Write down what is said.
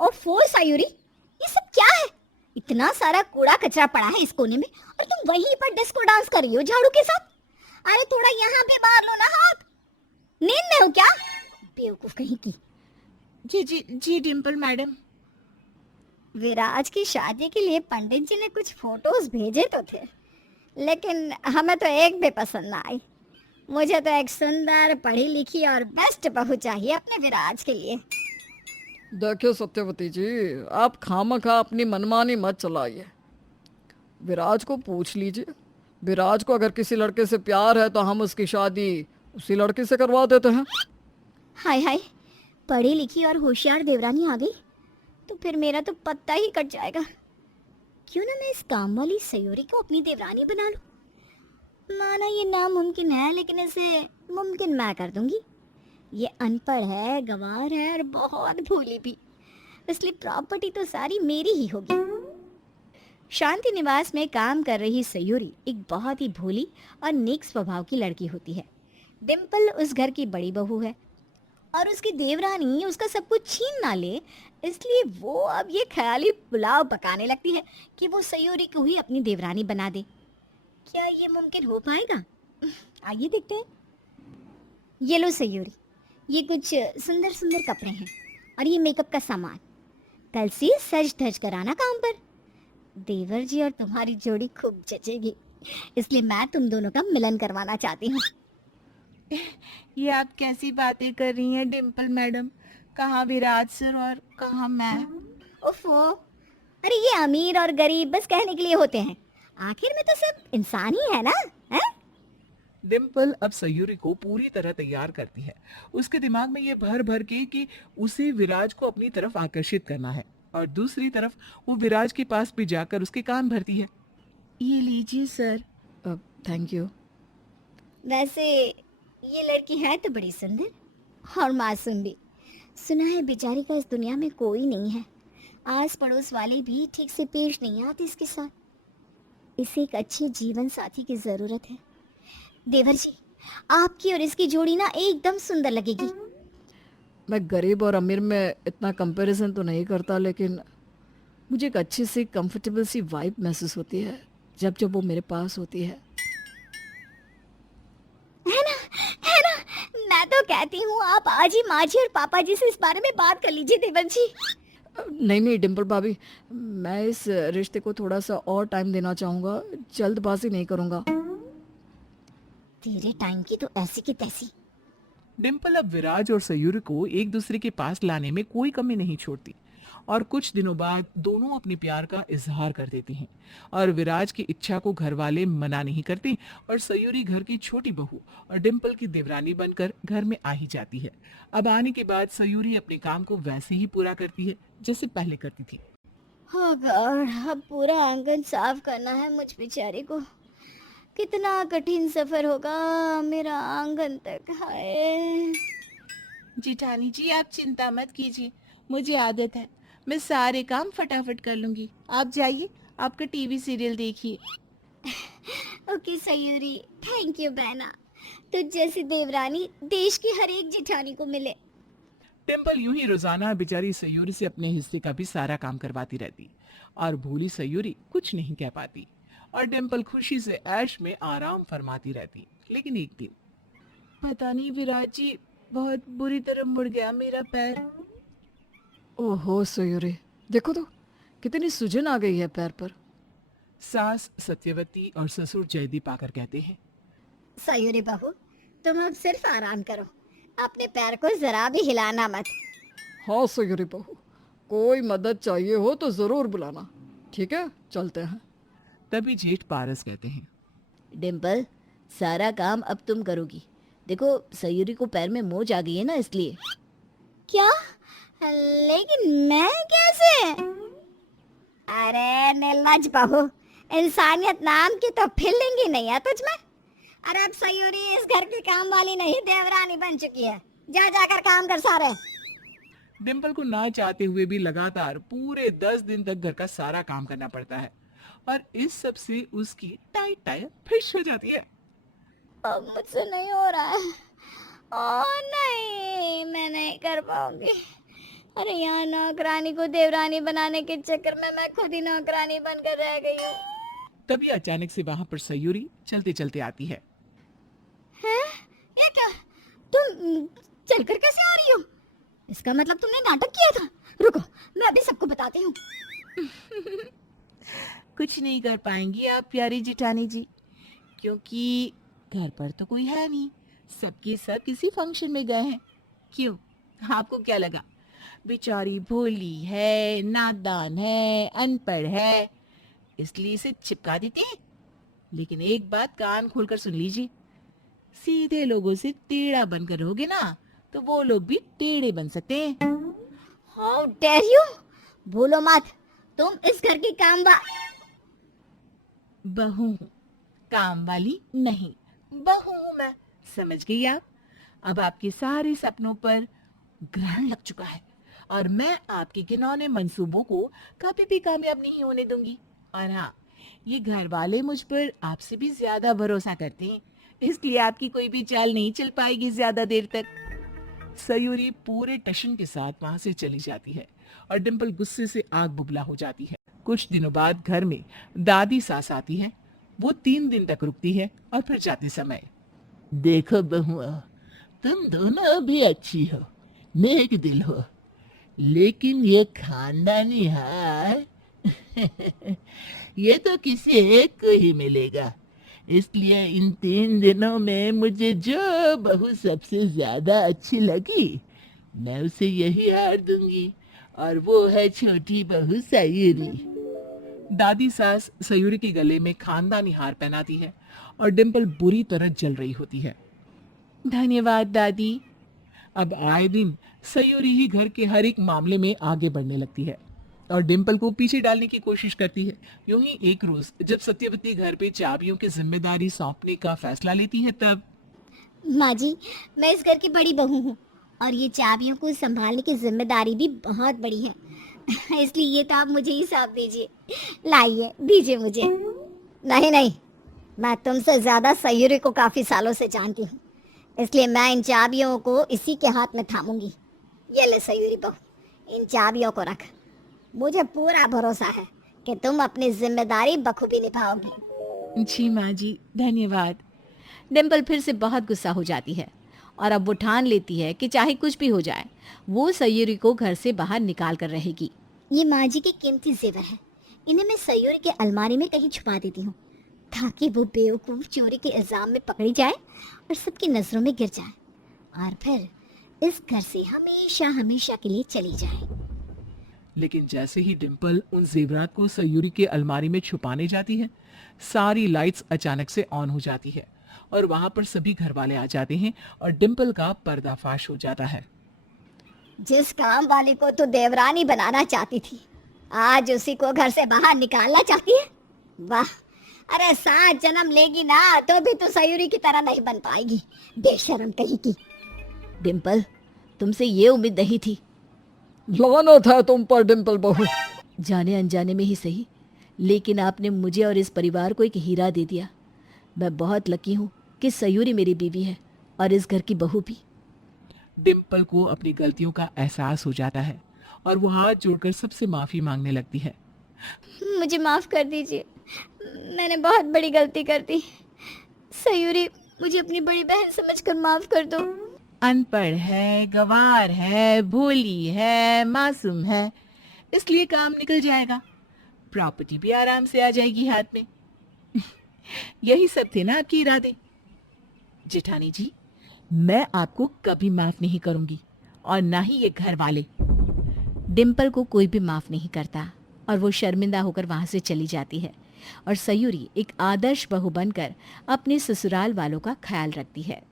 ओफो सायूरी, ये सब क्या है? इतना सारा कूड़ा कचरा पड़ा है इस कोने में और तुम वहीं पर डिस्को डांस कर रही हो झाड़ू के साथ। अरे थोड़ा यहाँ भी मार लो ना हाथ। नींद में हो क्या? बेवकूफ कहीं की। जी जी जी डिम्पल मैडम। विराज की शादी के लिए पंडित जी ने कुछ फोटोज भेजे तो थे, लेकिन हमें तो एक भी पसंद ना आई। मुझे तो एक सुंदर पढ़ी लिखी और बेस्ट बहू चाहिए अपने विराज के लिए। देखिए सत्यवती जी, आप खामखा अपनी मनमानी मत चलाइए। विराज को पूछ लीजिए। विराज को अगर किसी लड़के से प्यार है तो हम उसकी शादी उसी लड़के से करवा देते हैं। हाय हाय, पढ़ी लिखी और होशियार देवरानी आ गई तो फिर मेरा तो पत्ता ही कट जाएगा। क्यों ना मैं इस काम वाली सयोरी को अपनी देवरानी बना लूं। माना ये नामुमकिन है, लेकिन इसे मुमकिन मैं कर दूंगी। ये अनपढ़ है, गंवार है और बहुत भोली भी, इसलिए प्रॉपर्टी तो सारी मेरी ही होगी। शांति निवास में काम कर रही सयूरी एक बहुत ही भोली और नेक स्वभाव की लड़की होती है। डिम्पल उस घर की बड़ी बहू है और उसकी देवरानी उसका सब कुछ छीन ना ले, इसलिए वो अब ये ख्याली पुलाव पकाने लगती है कि वो सयूरी को ही अपनी देवरानी बना दे। क्या ये मुमकिन हो पाएगा? आइए देखते हैं। ये लो सयूरी, ये कुछ सुंदर सुंदर कपड़े हैं और ये मेकअप का सामान। कल से सज धज कर आना काम पर। देवर जी और तुम्हारी जोड़ी खूब जचेगी, इसलिए मैं तुम दोनों का मिलन करवाना चाहती हूँ। ये आप कैसी बातें कर रही हैं डिम्पल मैडम? कहाँ विराज सर और कहाँ मैं? ओफो, अरे ये अमीर और गरीब बस कहने के लिए होते हैं, आखिर में तो सब इंसान ही है ना, है? डिम्पल अब सयूरी को पूरी तरह तैयार करती है। उसके दिमाग में ये भर भर के कि उसे विराज को अपनी तरफ आकर्षित करना है और दूसरी तरफ वो विराज के पास भी जाकर उसके कान भरती है। ये लीजिए सर। Thank you. वैसे ये लड़की है तो बड़ी सुंदर और मासूम भी। सुना है बेचारी का इस दुनिया में कोई नहीं है, आस पड़ोस वाले भी ठीक से पेश नहीं आते इसके साथ। इसे एक अच्छे जीवन साथी की जरूरत है। देवर जी, आपकी और इसकी जोड़ी ना एकदम सुंदर लगेगी। मैं गरीब और अमीर में इतना कंपैरिजन तो नहीं करता, लेकिन मुझे एक अच्छी सी कंफर्टेबल सी वाइब महसूस होती है जब जब वो मेरे पास होती है। है ना, है ना? मैं तो कहती हूँ आप आज ही माँ जी और पापा जी से इस बारे में बात कर लीजिए देवर जी। नहीं नहीं डिम्पल भाभी, मैं इस रिश्ते को थोड़ा सा और टाइम देना चाहूँगा, जल्दबाजी नहीं करूँगा। तेरे टाइम की तो ऐसी की तैसी। डिम्पल अब विराज और सयूरी को एक दूसरे के पास लाने में कोई कमी नहीं छोड़ती और कुछ दिनों बाद दोनों अपने प्यार का इजहार कर देती हैं और विराज की इच्छा को घर वाले मना नहीं करते और सयूरी घर की छोटी बहू और डिम्पल की देवरानी बनकर घर में आ ही जाती है। अब आने के बाद सयूरी अपने काम को वैसे ही पूरा करती है जैसे पहले करती थी। Oh God, अब पूरा आंगन साफ करना है मुझ बेचारी को। कितना कठिन सफर होगा मेरा आंगन तक। हाय। जिठानी जी आप चिंता मत कीजिए, मुझे आदत है, मैं सारे काम फटाफट कर लूंगी। आप जाइए, आपका टीवी सीरियल देखिए। ओके सयूरी, थैंक यू बहना। तुझ जैसी देवरानी देश की हर एक जिठानी को मिले। डिम्पल यूं ही रोजाना बेचारी सयूरी से अपने हिस्से का भी सारा काम करवाती रहती और भोली सयूरी कुछ नहीं कह पाती और डिम्पल खुशी से ऐश में आराम फरमाती रहती। लेकिन एक दिन पता नहीं विराज जी, बहुत बुरी तरह मुड़ गया मेरा पैर। ओहो सयूरी, देखो तो कितनी सूजन आ गई है पैर पर। सास सत्यवती और ससुर जयदीप आकर कहते हैं, सयूरी बहू, तुम अब सिर्फ आराम करो, अपने पैर को जरा भी हिलाना मत। हाँ सयूरी बहू, कोई मदद चाहिए हो तो ज़रूर बुलाना। ठीक है, चलते हैं। तभी जेठ पारस कहते हैं, डिम्पल, सारा काम अब तुम करोगी। देखो सयूरी को पैर में मोच आ गई है ना, इसलिए। क्या? लेकिन मैं कैसे? अरे निर्लज बहू, इंसानियत नाम की तो फीलिंग ही नहीं है तुझ में। अरे अब सयूरी इस घर की काम वाली नहीं, देवरानी बन चुकी है। जा जाकर काम कर सारे। डिम्पल को ना चाहते हुए भी लगातार पूरे 10 दिन तक घर का सारा काम करना पड़ता है और इस सब से उसकी टाइट टाइट फिश हो जाती है। अब मुझसे नहीं हो रहा है। ओ नहीं, मैं नहीं कर पाऊंगी। अरे यहाँ नौकरानी को देवरानी बनाने के चक्कर में मैं खुद ही नौकरानी बनकर रह गई हूँ। तभी अचानक से वहां पर सयूरी चलते चलते आती है। हैं? ये क्या? तुम चलकर कैसे आ रही हो? इसका मतलब तुमने नाटक किया था। रुको, मैं अभी सबको बताती हूँ। कुछ नहीं कर पाएंगी आप प्यारी जेठानी जी, क्योंकि घर पर तो कोई है नहीं, सबके सब किसी फंक्शन में गए हैं। क्यों, आपको क्या लगा बेचारी भोली है, नादान है, अनपढ़ है, इसलिए इसे चिपका देते हैं? लेकिन एक बात कान खोलकर सुन लीजिए, सीधे लोगों से टेढ़ा बनकर रहोगे ना तो वो लोग भी टेढ़े बन सकते हैं। How dare you! बोलो मत, तुम इस घर की बहू हूँ, काम वाली नहीं, बहू हूँ मैं, समझ गई आप? अब आपके सारे सपनों पर ग्रहण लग चुका है और मैं आपके घिनौने मंसूबों को कभी भी कामयाब नहीं होने दूंगी। और हाँ, ये घर वाले मुझ पर आपसे भी ज्यादा भरोसा करते हैं, इसलिए आपकी कोई भी चाल नहीं चल पाएगी ज्यादा देर तक। सयूरी पूरे टशन के साथ वहां से चली जाती है और डिम्पल गुस्से से आग बुबला हो जाती है। कुछ दिनों बाद घर में दादी सास आती है। वो 3 दिन तक रुकती है और फिर जाते समय, देखो बहुआ, तुम दोनों अभी अच्छी हो, नेक दिल हो, लेकिन ये खानदानी हार ये तो किसी एक को ही मिलेगा। इसलिए इन 3 दिनों में मुझे जो बहू सबसे ज्यादा अच्छी लगी, मैं उसे यही हार दूंगी, और वो है छोटी बहू सयूरी। दादी सास सयूरी के गले में खानदानी हार पहनाती है और डिम्पल बुरी तरह जल रही होती है। धन्यवाद दादी। अब आए दिन सयूरी ही घर के हर एक मामले में आगे बढ़ने लगती है और डिम्पल को पीछे डालने की कोशिश करती है। यूं ही एक रोज जब सत्यवती घर पे चाबियों की जिम्मेदारी सौंपने का फैसला लेती है, तब माँ जी, मैं इस घर की बड़ी बहू हूँ और ये चाबियों को संभालने की जिम्मेदारी भी बहुत बड़ी है। इसलिए ये तो आप मुझे ही सौंप दीजिए। लाइए, दीजिए मुझे। नहीं नहीं, मैं तुमसे ज्यादा सयूरी को काफी सालों से जानती हूँ, इसलिए मैं इन चाबियों को इसी के हाथ में थामूंगी। ये ले सयूरी बहू, इन चाबियों को रख। मुझे पूरा भरोसा है कि तुम अपनी जिम्मेदारी बखूबी निभाओगी। जी माँ जी, धन्यवाद। डिम्पल फिर से बहुत गुस्सा हो जाती है और अब वो ठान लेती है कि चाहे कुछ भी हो जाए, वो सयूरी को घर से बाहर निकाल कर रहेगी। ये माँ जी के कीमती जेवर है, इन्हें मैं सयूरी के अलमारी में कहीं छुपा देती हूँ, ताकि वो बेवकूफ़ चोरी के इल्जाम में पकड़ी जाए और सबकी नज़रों में गिर जाए और फिर इस घर से हमेशा हमेशा के लिए चली जाए। लेकिन जैसे ही डिम्पल उन जेवरात को सयूरी के अलमारी में छुपाने जाती है, सारी लाइट्स अचानक से ऑन हो जाती है और वहां पर सभी घर वाले आ जाते हैं और डिम्पल का पर्दाफाश हो जाता है। जिस काम वाले को तू देवरानी बनाना चाहती थी, आज उसी को घर से बाहर निकालना चाहती है। वाह! अरे 7 जन्म लेगी ना तो भी तू सयूरी की तरह नहीं बन पाएगी, बेशर्म कहीं की। डिम्पल, तुमसे ये उम्मीद नहीं थी। लानत है तुम पर डिम्पल बहू। जाने अनजाने में ही सही, लेकिन आपने मुझे और इस परिवार को एक हीरा दे दिया। मैं बहुत लकी हूँ कि सयूरी मेरी बीवी है और इस घर की बहू भी। डिम्पल को अपनी गलतियों का एहसास हो जाता है और वो हाथ जोड़कर सबसे माफी मांगने लगती है। मुझे माफ़ कर दीजिए, मैंने बहुत बड़ी गलती कर दी। सयूरी, मुझे अपनी बड़ी बहन समझकर माफ़ कर दो। अनपढ़ है, गंवार है, भोली है, मासूम है, इसलिए काम निकल जाएगा, प्रॉपर्टी भी आराम से आ जाएगी हाथ में। यही सब थे ना आपके इरादे। जेठानी जी, मैं आपको कभी माफ नहीं करूंगी और ना ही ये घर वाले। डिम्पल को कोई भी माफ़ नहीं करता और वो शर्मिंदा होकर वहाँ से चली जाती है और सयूरी एक आदर्श बहू बनकर अपने ससुराल वालों का ख्याल रखती है।